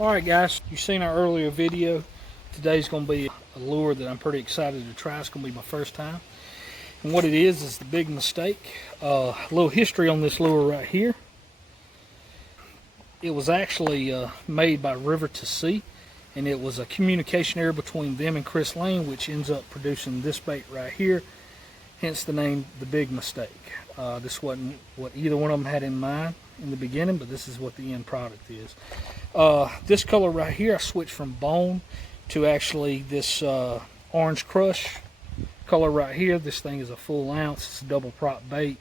Alright guys, you've seen our earlier video. Today's going to be a lure that I'm pretty excited to try. It's going to be my first time. And what it is the Big Mistake. A little history on this lure right here. It was actually made by River to Sea, and it was a communication error between them and Chris Lane, which ends up producing this bait right here, hence the name The Big Mistake. This wasn't what either one of them had in mind in the beginning, but this is what the end product is. This color right here, I switched from bone to actually this orange crush color right here. This thing is a full ounce. It's a double prop bait.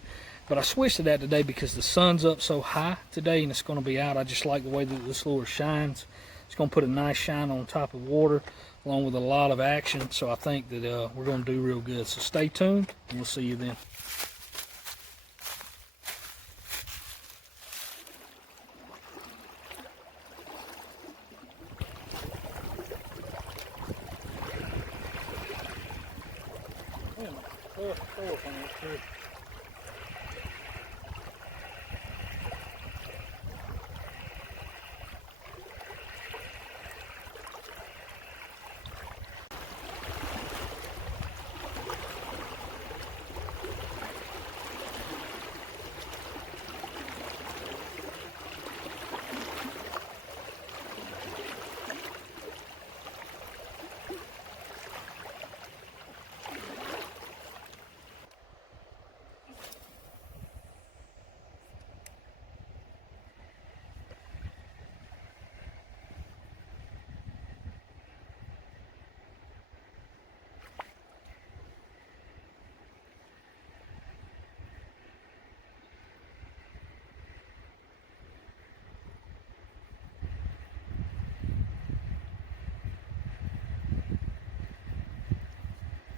But I switched to that today because the sun's up so high today and it's going to be out. I just like the way that this lure shines. It's going to put a nice shine on top of water along with a lot of action. So I think that we're going to do real good. So stay tuned and we'll see you then.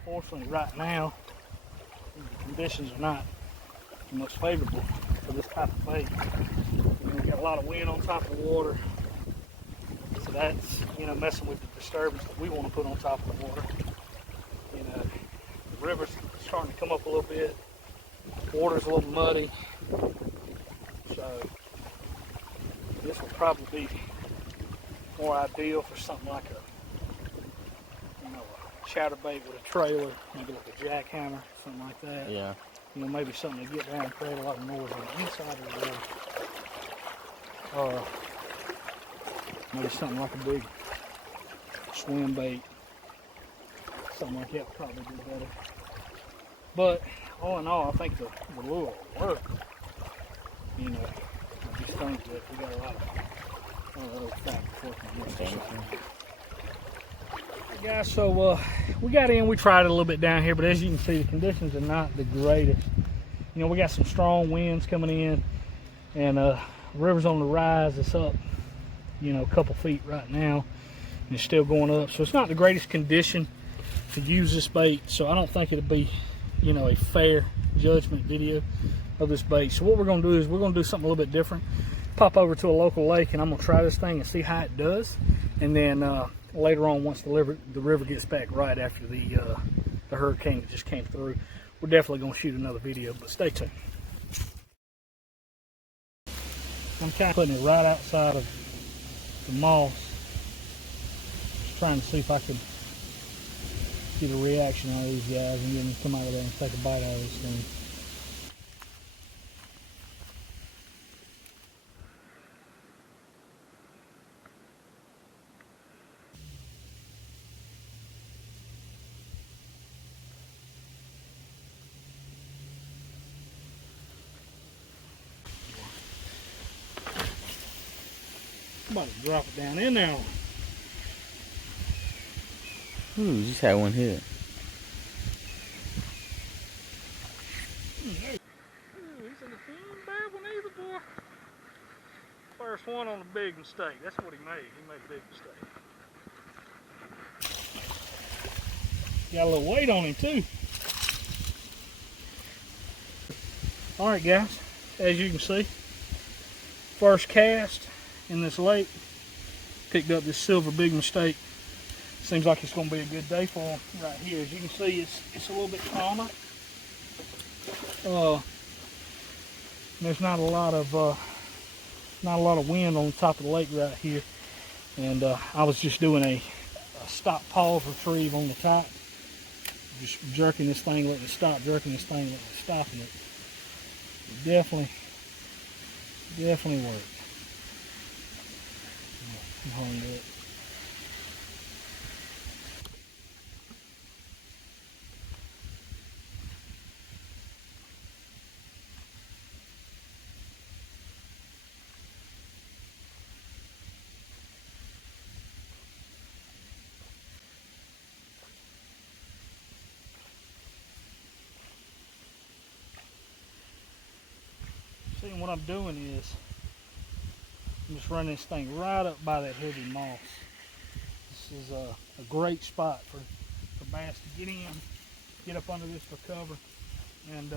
Fortunately, right now, the conditions are not the most favorable for this type of bait. We've got a lot of wind on top of the water, so that's messing with the disturbance that we want to put on top of the water. The river's starting to come up a little bit. The water's a little muddy, so this will probably be more ideal for something like a chatterbait with a trailer, maybe like a jackhammer, something like that. Yeah. Maybe something to get down and create a lot of noise on the inside of the water. Maybe something like a big swim bait. Something like that would probably do better. But all in all, I think the lure will work. I just think that we got a lot of other factors working against us. Guys, so we got in, we tried it a little bit down here, but as you can see, the conditions are not the greatest. We got some strong winds coming in, and river's on the rise. It's up a couple feet right now, and it's still going up, so it's not the greatest condition to use this bait. So I don't think it'll be a fair judgment video of this bait. So what we're going to do is we're going to do something a little bit different. Pop over to a local lake, and I'm going to try this thing and see how it does, and then later on, once the river gets back right after the hurricane that just came through, we're definitely going to shoot another video, but stay tuned. I'm kind of putting it right outside of the moss, just trying to see if I can see the reaction of these guys and get them to come out of there and take a bite out of this thing. I'm about to drop it down in there. Ooh, just had one hit. He said he ain't bad one either, boy. First one on a Big Mistake. That's what he made. He made a big mistake. Got a little weight on him too. Alright guys, as you can see, first cast in this lake, picked up this silver Big Mistake. Seems like it's going to be a good day for them right here. As you can see, it's a little bit calmer. There's not a lot of wind on the top of the lake right here. And I was just doing a stop pause retrieve on the top, just jerking this thing, letting it stop, jerking this thing, letting it stop, and it definitely worked. Hold on to it. See, what I'm doing is I'm just running this thing right up by that heavy moss. This is a great spot for bass to get in, get up under this for cover, and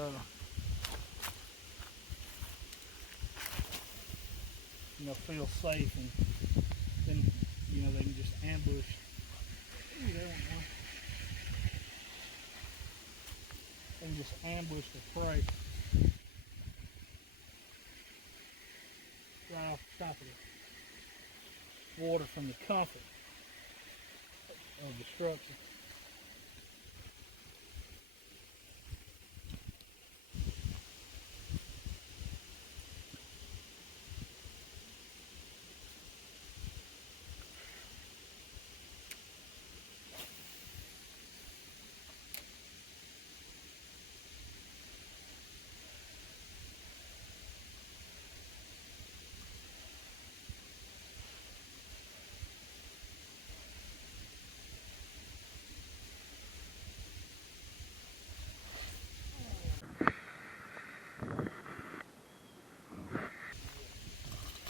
you know, feel safe, and then you know they can just ambush. Ooh, there went one. They can just ambush the prey right off the top of the water from the comfort of the structure.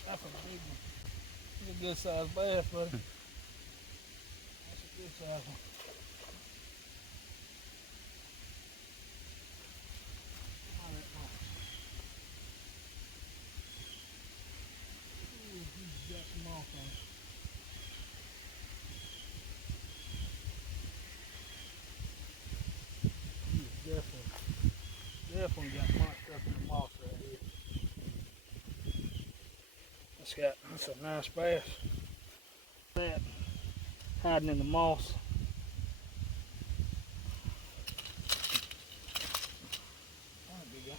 That's a big one. That's a good sized bass, buddy. That's a good sized one. All right, ooh, he's got some moss on it. He's definitely got mucked up in the moss right here. That's a nice bass. That hiding in the moss. Alright, big guy.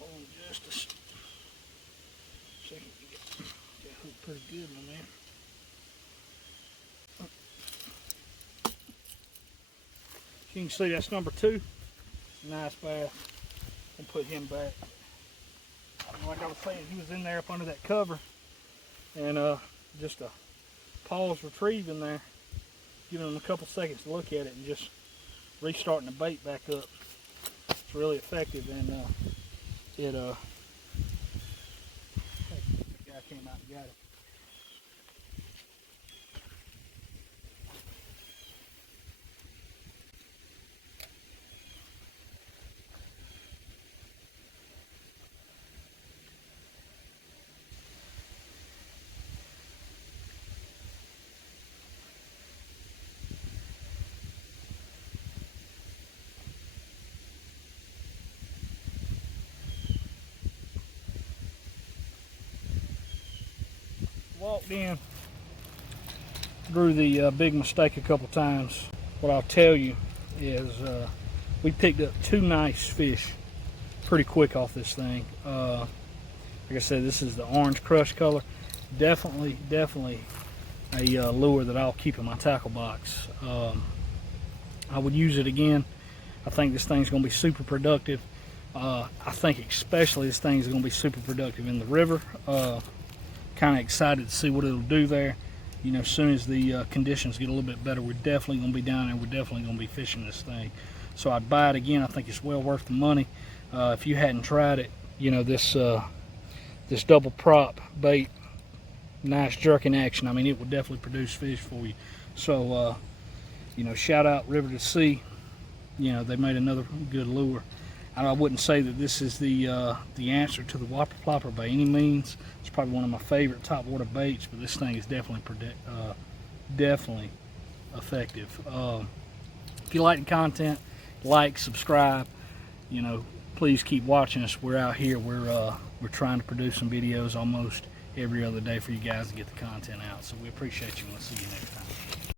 Hold on just a second. Got hooked pretty good, my man. You can see that's number 2. Nice bass. We'll put him back. Like I was saying, he was in there up under that cover, and just a pause retrieve in there, giving him a couple seconds to look at it and just restarting the bait back up. It's really effective, and the guy came out and got it. Walked in, drew the big mistake a couple times. What I'll tell you is we picked up 2 nice fish pretty quick off this thing. Like I said, this is the orange crush color. Definitely a lure that I'll keep in my tackle box. I would use it again. I think this thing's going to be super productive. I think especially this thing's going to be super productive in the river. Kind of excited to see what it'll do there. You know, as soon as the conditions get a little bit better, we're definitely going to be down there. We're definitely going to be fishing this thing. So I'd buy it again. I think it's well worth the money. If you hadn't tried it, you know, this double prop bait, nice jerking action. I mean, it will definitely produce fish for you. So, you know, shout out River to Sea. You know, they made another good lure. I wouldn't say that this is the answer to the whopper plopper by any means. It's probably one of my favorite top water baits, but this thing is definitely effective. If you like the content, like, subscribe. You know, please keep watching us. We're out here. We're trying to produce some videos almost every other day for you guys to get the content out. So we appreciate you, and we'll see you next time.